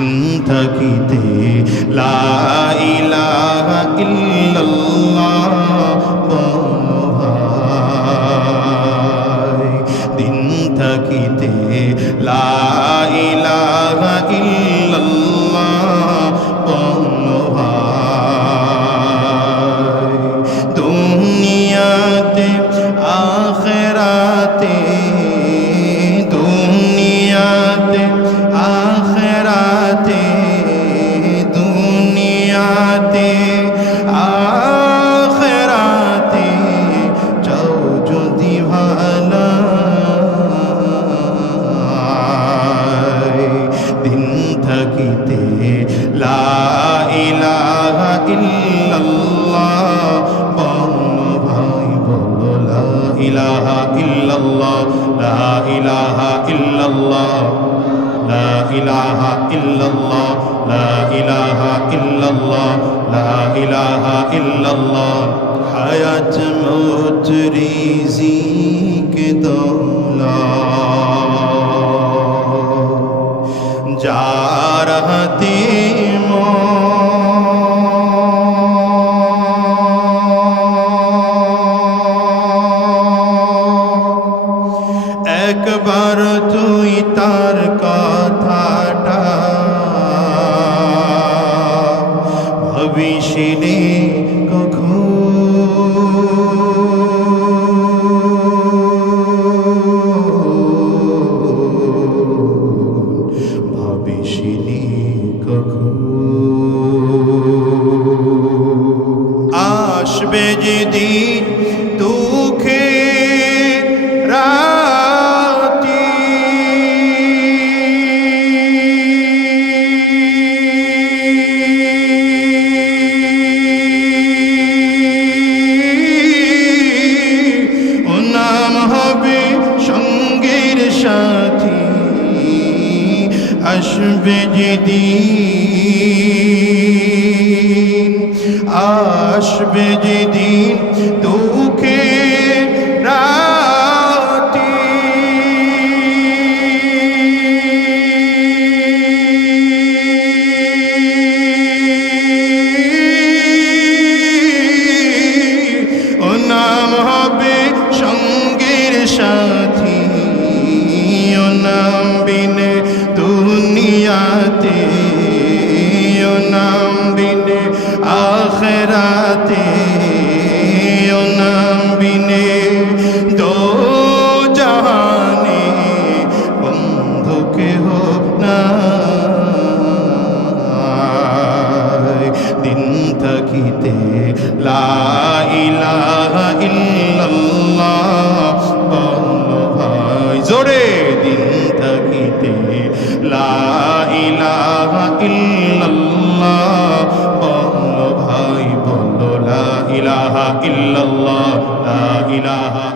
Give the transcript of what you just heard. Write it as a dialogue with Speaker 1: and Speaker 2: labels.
Speaker 1: দিন থাকিতে লা ইলাহা ইল্লাল্লাহ দিন থাকিতে লা ইলাহা ইল্লাল্লাহ থাকিতে লা ইলাহা ইল্লাল্লাহ। বলো ভাই বলো, লা ইলাহা ইল্লাল্লাহ। লা ইলাহা ইল্লাল্লাহ। লা ইলাহা ইল্লাল্লাহ। লা ইল্লাল্লাহ। দৌলত ভবিষ্যে কখন? আসবে যেদিন দুঃখে আসবে যেদিন আসবে যেদিন দুঃখে থাকিতে লা ইলাহা ইল্লাল্লাহ। বলো ভাই বলো লা ইলাহা ইল্লাল্লাহ। লা ইলাহা